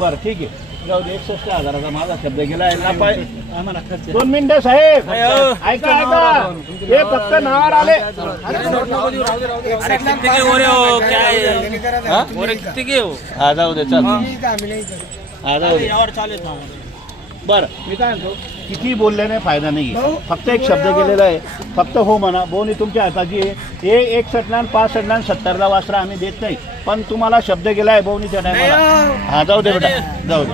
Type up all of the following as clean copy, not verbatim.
बरं ठीक आहे, जाऊ दे. 61,000चा माझा शब्द गेला आहे ना. पाय 2 मिनिटं साहेब, ऐका ऐका, हे फक्त नावावर आले. हा जाऊ दे, चल हा जाऊ दे. बरं मी काय म्हणतो, किती बोलल्याने फायदा नाही, फक्त एक शब्द गेलेला आहे. फक्त हो म्हणा. बोनी तुमच्या हाताची आहे. हे 61 आणि 65 आणि 70ला वासरा आम्ही देत नाही, पण तुम्हाला शब्द गेला आहे बोनीच्या टायमाला. हा जाऊ दे बेटा, जाऊ दे.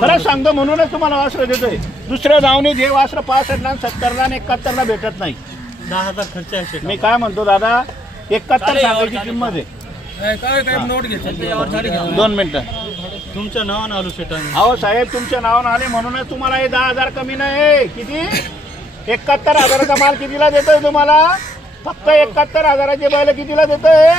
खरंच सांगतो, म्हणूनच तुम्हाला वासरं देतोय. दुसऱ्या धावणीत हे वासरं 65 आणि 70ला आणि 71ला भेटत नाही. 10,000 खर्च आहे. मी काय म्हणतो दादा, 71 सांगायची किंमत आहे. नोट घेतली 2 मिनिटं. तुमच्या नावानं आलो शेट. अहो साहेब, तुमच्या नावानं आले म्हणूनच तुम्हाला हे 10,000 कमी नाही. किती? 71,000चा माल कितीला देतोय तुम्हाला? फक्त 71,000चे बैल कितीला देतोय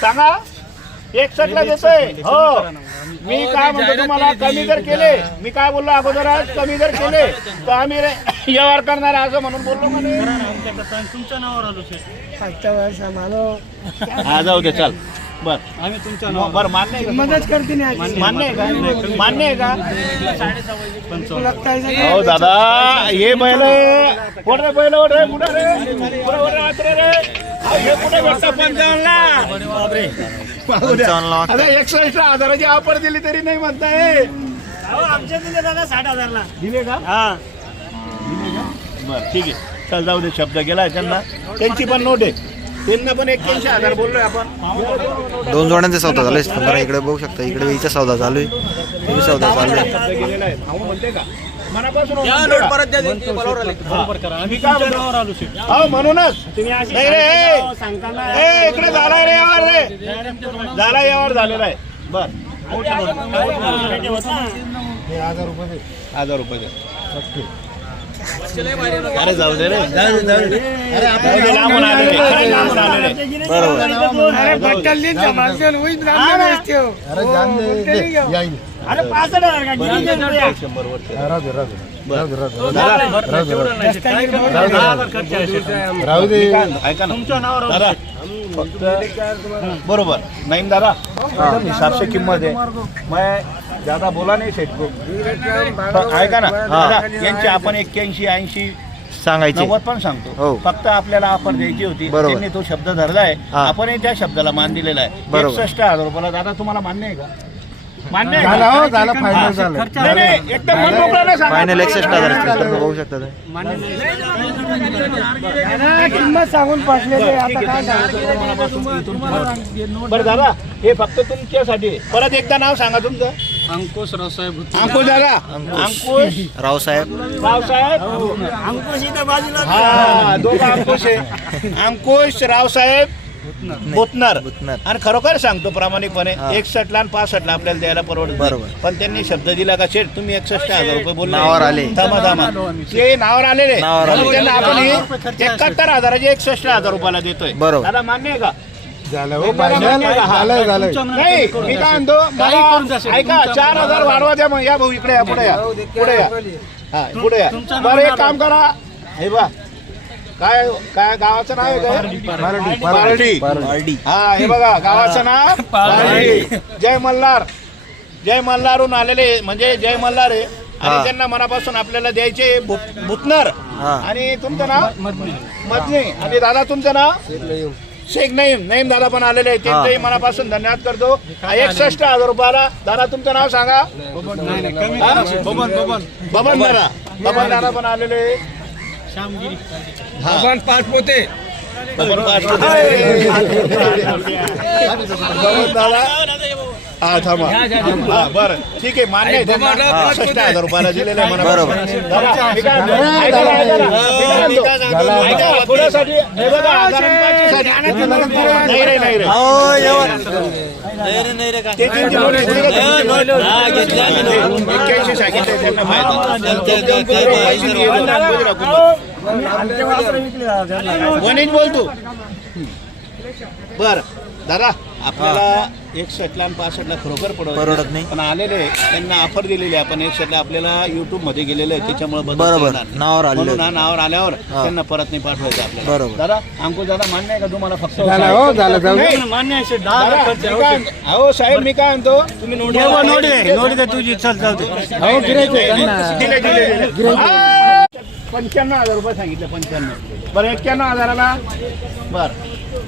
सांगा? 61ला देतोय. हो, मी काय म्हणतो तुम्हाला, कमी जर केले, मी काय बोललो अगोदरच, कमी जर केले तर आम्ही व्यवहार करणार असं म्हणून बोललो म्हणे. तुमच्या नावावर आलो शेट. हा जाऊ दे, चल. बर आम्ही तुमच्या नावावर. बरं, मान्य आहे, मदत करते. मान्य आहे का? मान्य आहे का? हो दादा, हे बैल कोण रे? बैल रे कुठं रे? रे हे कुठे भेटतं? 55ला. 61,000ची ऑफर दिली तरी नाही म्हणताय. आमच्या दिले दादा 60,000ला दिले का? हा. बरं ठीक आहे, चल जाऊ दे. शब्द गेला त्यांना, त्यांची पण नोट आहे. त्यांना पण 81,000 बोललोय आपण. 2 जोड्यांचा सौदा झाला. जरा इकडे बघू शकता, इकडे वेळीचा सौदा चालू आहे. सौदा चालू आहे. शब्द गेलेला आहे. अहो म्हणते का मनापासून? म्हणूनच नाही रे, इकडे झालाय रे यावर, रे झाला यावर झालेला आहे. बर 1,000 रुपये. अरे जाऊ दे रे, लांबून आलेले, लांबून आलेले. बरोबर. अरे 65,000 का? 100 वर्ष. ऐका ना तुमच्या नावावर दादा, फक्त बरोबर नाही दादा, हिसाब से किंमत आहे. मैं ज्यादा बोला नाही सेठ को. ऐका ना दादा, यांची आपण 81, 80 सांगायचे 90 पण सांगतो. फक्त आपल्याला ऑफर द्यायची होती, त्यांनी तो शब्द धरलाय, आपण त्या शब्दाला मान दिलेला आहे. 61,000 रुपयाला. दादा तुम्हाला मान्य आहे का? मान्य आहे? एकदम मन मोकळं नाही सांगा. फायनल 61,000 बघू शकता. किंमत सांगून पासलेले आता काय बरं दादा, हे फक्त तुमच्यासाठी. परत एकदा नाव सांगा तुमचं. अंकुश रावसाहेब. अंकुश दादा, अंकुश रावसाहेब. अंकुश इथं बाजूला. हा, दोघं अंकुश आहे. अंकुश रावसाहेब बोतनर. आणि खरोखर सांगतो प्रामाणिकपणे, 61ला आणि 65ला आपल्याला द्यायला परवडत बरोबर. पण त्यांनी शब्द दिला का शेठ तुम्ही 61,000 रुपये बोलले. नावावर आले. थांबा, ते नावावर आलेले. नावावर त्यांना आपण 71,000चे 61,000 रुपयाला देतोय. बरोबर. दादा मान्य आहे का? झालं नाही, मी काय म्हणतो, ऐका, 4,000 वाढवा द्या मग. या भाऊ इकडे या, पुढे या, पुढे या. हा पुढे या. बरं एक काम करा, हे बा काय काय गावाचं नाव आहे काय? पारडी. हा हे बघा, गावाचं नाव पारडी. जय मल्हार. जय मल्हारहून आलेले, म्हणजे जय मल्हार आहे. आणि त्यांना मनापासून आपल्याला द्यायचे भूतनर. आणि तुमचं नाव मदनी. आणि दादा तुमचं नाव शेख नईम दादा पण आलेले आहे. त्यांचंही मनापासून धन्यवाद करतो. 61,000 रुपयाला. दादा तुमचं नाव सांगा. बबन दादा. बबन दादा पण आलेले. बबन पाचपोते. बबन दादा. हा थांबा. हा बरं ठीक आहे, मान्य आहे. 61,000 रुपयाला दिलेलं आहे मला. बरोबर. थोड्यासाठी हे बघा, 1,000 नाही रे, नाही रे. ते त्यांची नोट घेतली का तुम्ही? 81 सांगितले त्यांना वणीच बोलतो. बर दादा, आपल्याला 61ला आणि 65ला खरोखर परवडत नाही. पण आलेले त्यांना ऑफर दिलेली आहे. आपण 61ला आपल्याला युट्यूब मध्ये गेलेलं आहे त्याच्यामुळे बदल बरोबर. करणार नाही. नावावर आलेलं म्हणून आहे. नावावर आल्यावर हा. त्यांना परत नाही पाठवायचं आपल्याला. बरोबर. दादा अंकुश दादा मान्य आहे का तुम्हाला फक्त झालं हो, झालं, जाऊ दे. नाही. मान्य आहे शेठ, दादा, 10,000 खर्च आहे, मी काय- अहो साहेब मी काय म्हणतो तुम्ही नोंदी नोडी दे तुझी, चल जाऊ दे. हो, गिरायचे त्यांना. दिले. 95,000 रुपये सांगितले. 95. बरं 91,000ला बरं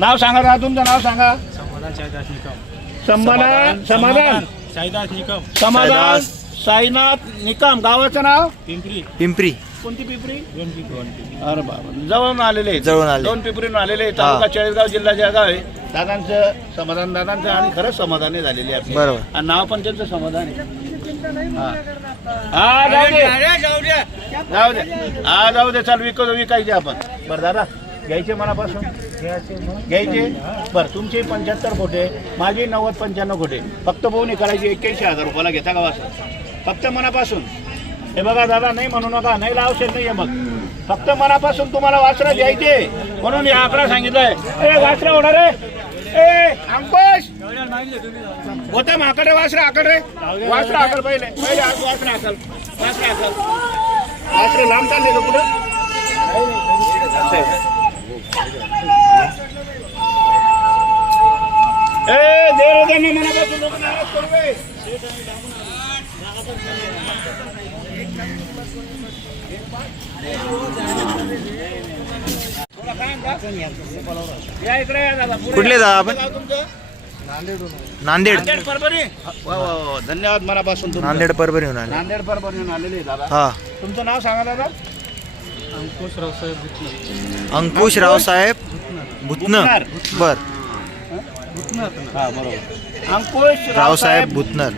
नाव सांगा दादा, तुमचं नाव सांगा. समाधान समाधान साईनाथ निकम. गावाचं नाव पिंपरी. कोणती पिंपरी? अरे बाबा जवळून आलेले जवळून आले. 2 पिंपरीहून आलेले. तालुका चाळीसगाव जिल्हा जळगाव आहे. दादांचं समाधान दादांचं आणि खरंच समाधानी झालेली आहे. बरोबर. आणि नाव पण त्यांचं समाधान आहे. हा जाऊ दे जाऊ दे. हा जाऊ दे चल विकायचे आपण. बरं दादा घ्यायचे मनापासून घ्यायचे. बरं तुमचे 75 खोटे, माझे 90-95 खोटे. फक्त बोवणी करायची 81,000 रुपयाला घेता का वासर? फक्त मनापासून. हे बघा दादा नाही म्हणू नका, नाही लावशेत नाहीये. मग फक्त मनापासून तुम्हाला वासरं घ्यायचे म्हणून हे आकडा सांगितलाय. ए वासरं होणार रे. ए अंकुश होते माकडे वासरं आकडे वासरं आकड पहिले पहिले आज वासरं आकल वासरं लांब चालले का कुठं? ए देव त्यांनी मनापासून लोक नाराज करू नये. या इकडे या दादा. पुढे कुठले या. दादा आपण? गाव तुमचं? नांदेड. नांदेड परभणी. वा वा वा धन्यवाद मनापासून तुमचं. नांदेड परभणीहून आले. नांदेड परभणीहून आलेले दादा. हा. तुमचं नाव सांगा दादा. अंकुश रावसाहेब भुतनर. बर. हा बरोबर. अंकुश रावसाहेब भुतनर.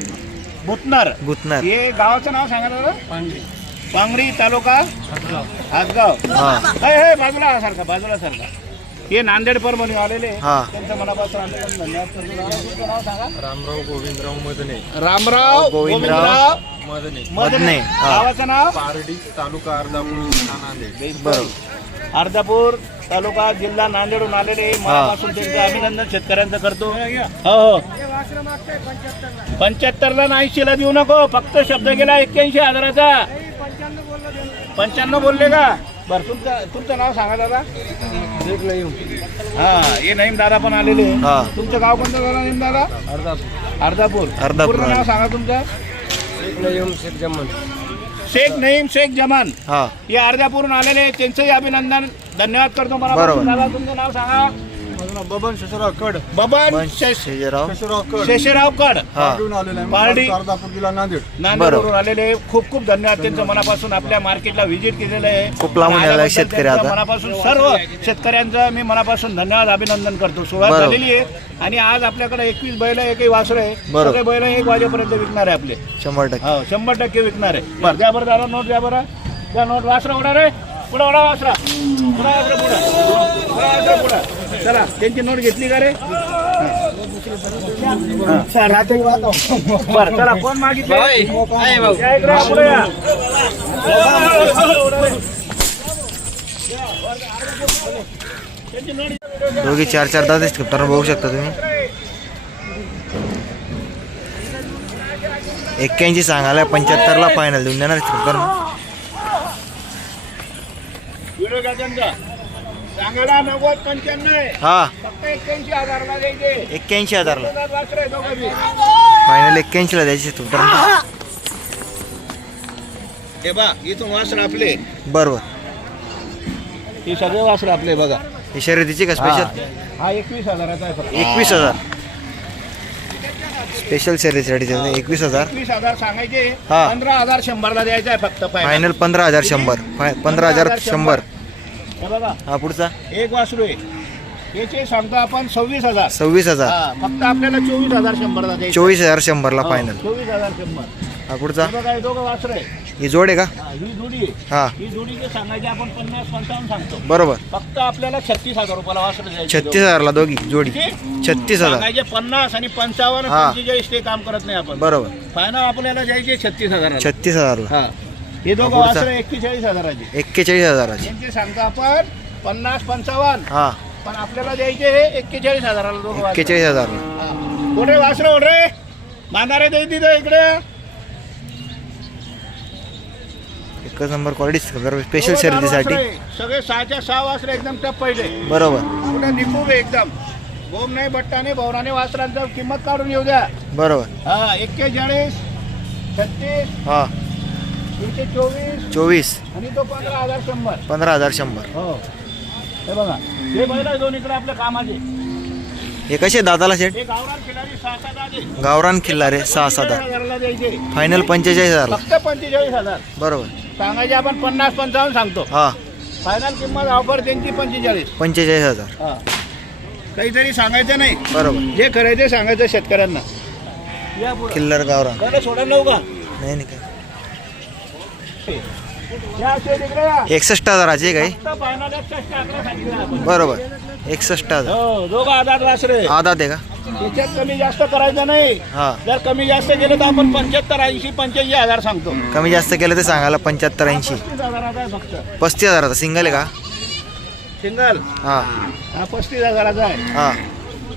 भुतनर. हे गावाचं नाव सांगा दादा. पांगरी तालुका हातगाव. हा. हे बाजूला सारखा. हे नांदेड परभणी आलेले. हा. त्यांचं मनापासून आंदोलन धन्यवाद करतो. दादा, तुमचं नाव सांगा. रामराव गोविंदराव मदने. रामराव गोविंदराव मदने. हा. गावाचं नाव पारडी तालुका अर्धापूर नांदेड. बरोबर. अर्धापूर तालुका जिल्हा नांदेडहून आलेले. मनापासून त्यांचं अभिनंदन शेतकऱ्यांचं करतो. हो 75ला 80ला देऊ नको. फक्त शब्द गेला 81,000चा. 95 बोलले का? बरं तुमचं नाव सांगा दादा. हा हे नईम दादा पण आलेले. हा. तुमचं गाव कोणतं दादा? नईम दादा अर्धापूर. पूर्ण नाव सांगा तुमचं. शेख नईम शेख जमान. हा. हे अर्ध्यापूरून आलेले. त्यांचंही अभिनंदन धन्यवाद करतो. मला बरोबर. दादा तुमचं नाव सांगा. बबन शशराव कड. बबन शेषराव. शेषराव कड. हा. पारडी अर्धापूर जिल्हा नांदेड. नांदेडवरून आलेले. खूप खूप धन्यवाद त्यांचं मनापासून. आपल्या मार्केटला व्हिजिट केलेलं आहे. खूप लांबून आलेला आल्याबद्दल शेतकरी त्यांचं आता. मनापासून सर्व शेतकऱ्यांचं मी मनापासून धन्यवाद अभिनंदन करतो. सुरुवात बरोबर. झालेली आहे आणि आज आपल्याकडे 21 बैल एकही वासरं आहे. बरोबर. सगळे बैल 1 वाजेपर्यंत विकणार आहे आपले. 100%. हो 100% विकणार आहे. बरं द्या बरं दादा नोट द्या बरं. द्या नोट. वासरा उडा रे. पुढं उडा वासरा. पुढं चला त्यांची नोट घेतली का रे? बरं चला कोण मागितले? या इकडे या, पुढे या. त्यांची नोट दोघी 4-4 दादा मित्रांनो बघू शकता तुम्ही. 81 सांगायला 75ला फायनल देऊन देणार मित्रांनो. व्हिडिओ घ्या त्यांचा. सांगायला 90-95 आहे. हा. फक्त 81,000ला द्यायचे. 81,000ला वासरं आहे दोघं बी. फायनल 81ला द्यायचे मित्रांनो. हे बा इथून वासर आपले. बरोबर. हे सगळे वासर आपले बघा. ही शर्यतीची का स्पेशल? हा 21,000चा आहे फक्त. 21,000 स्पेशल शर्यतीसाठी 21,000. 21,000 सांगायचे. हा. 15,100ला द्यायचा आहे फक्त फायनल 15,100. 15,100. हे बघा हा पुढचा एक वासरू आहे. याचे सांगतो आपण 26,000. 26,000. हा, फक्त आपल्याला 24,100ला द्यायचं. 24,100ला फायनल. 24,100. हा पुढचा. हे बघा हे दोघं वासर आहे. ही जोड आहे का? हा, ही जोडी आहे. हा. ही जोडीचे सांगायचे आपण 50-55 सांगतो. बरोबर. फक्त आपल्याला 36,000 रुपयाला वासर द्यायचे. 36,000ला दोघी जोडी. 36,000. सांगायचे 50 आणि 55 हा. 45 ते काम करत नाही आपण. बरोबर. फायनल आपल्याला द्यायचे 36,000. 36,000ला. हा हे दोघं पुढचा. वासर 41,000चे. 41,000ची. यांचे सांगतो आपण 50-55. हा. पण आपल्याला द्यायचे हे 41,000ला दोघं वासरं. 41,000ला. हा. कुठे वासरं ओढ रे बांधारे दे तिथं इकडे एकच नंबर क्वालिटी स्पेशल शर्यतीसाठी सगळे 6च्या 6 वासरे एकदम टप पहिले बरोबर कुठे निघू एकदम बोम नाही बट्टा नाही भवराने वासरांचा किंमत काढून येऊ द्या बरोबर हा 41 36 हा 324 आणि तो 15,100 15,100 हो हे बघा हे बैल दोन इकडे आपल्या कामाचे हे कसे दादाला सेट हे गावरान खिलारी 6-7 आले गावरान खिल्लारे 6-7 हजाराला द्यायचे फायनल 45,000 फक्त 45,000 बरोबर सांगायचे आपण 50-55 सांगतो हा फायनल किंमत ऑफर त्यांची 45 45,000 हा काहीतरी सांगायचं नाही बरोबर जे करायचं सांगायचं शेतकऱ्यांना या पुढं. किल्लर गावरान त्याला सोडायला लावू का नाही नाही काय या शेत इकडे या. 61,000चे काही फक्त फायनल 61 आकडा सांगितलं आपण. बरोबर 61,000 हो दोघं आधार वासरे आधा आहे का त्याच्यात कमी जास्त करायचं नाही हा जर कमी जास्त केलं तर आपण 75 80 85,000 सांगतो कमी जास्त केलं ते सांगायला 75-80 35,000 आहे फक्त 35,000चा सिंगल आहे का सिंगल हा हा 35,000 आहे हा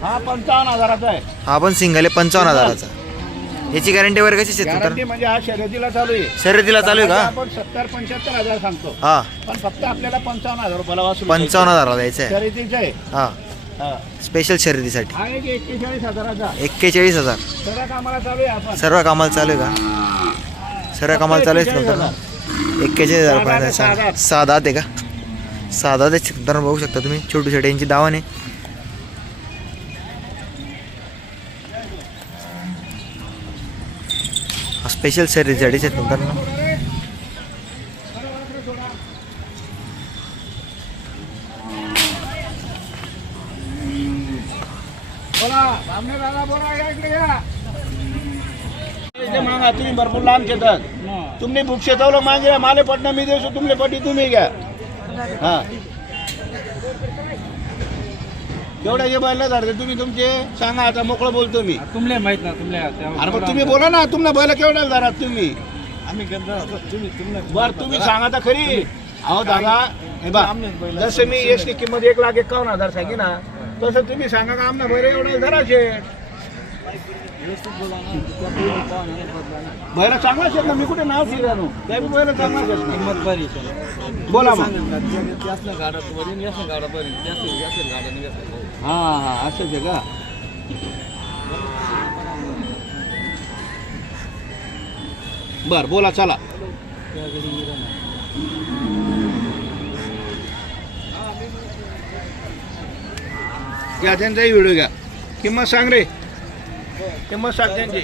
हा 55,000 आहे हा पण सिंगल आहे 55,000चा याची गॅरंटी वगैरे कशी शेत गॅरंटी म्हणजे हा शर्यतीला चालू आहे शर्यतीला चालू आहे का आपण 70-75,000 सांगतो हा पण फक्त आपल्याला 55,000 रुपयाला वाचून 55,000 द्यायचं आहे शर्यतीचं आहे हा हा स्पेशल शर्यतीसाठी हा एक 41,000चा 41,000 सगळ्या कामाला चालू आहे आपण सर्व कामाला चालू आहे का सर्व कामाला चालू आहे नंतर 41,000 रुपये साधा आहे का साधा ते नंतर बघू शकता तुम्ही छोटू छोटे यांची दावाने स्पेशल शर्यतीसाठी नंतर बोला सामने दादा बोला या इकडे या मागा तुम्ही भरपूर लांब शेतात तुमने बुक शेतावलं मागे माले पटना मी देऊ तुमले पटी तुम्ही घ्या हा एवढ्या जे बैल धरते तुम्ही तुमचे सांगा आता मोकळं बोलतो मी तुमले माहित ना तुमले अरे मग तुम्ही बोला ना तुमला बैल केवढ्या धरात तुम्ही आम्ही तुम्ही बर तुम्ही सांगा तर खरी अहो दादा हे बा जसं मी एसटी किंमत 1,51,000 सांगे ना तसं तुम्ही सांगा का आमना बैल एवढ्या धराचे बैल चांगला शेत ना मी कुठे नाव शिरानो त्या बी बैल चांगला शेत ना किंमत बरी बोला मग गाडा हा हा असंच आहे का बर बोला चला घ्या त्यांचाही व्हिडिओ घ्या किंमत सांग रे किंमत सांग त्यांची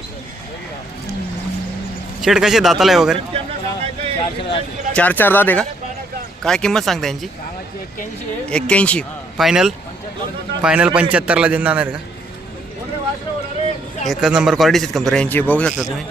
शेड कसे दाताला आहे वगैरे 4 दात आहे का काय किंमत सांगता यांची 81 फायनल 75ला देणार आहे का एकच नंबर क्वालिटीच आहेत कमतर यांची बघू शकता तुम्ही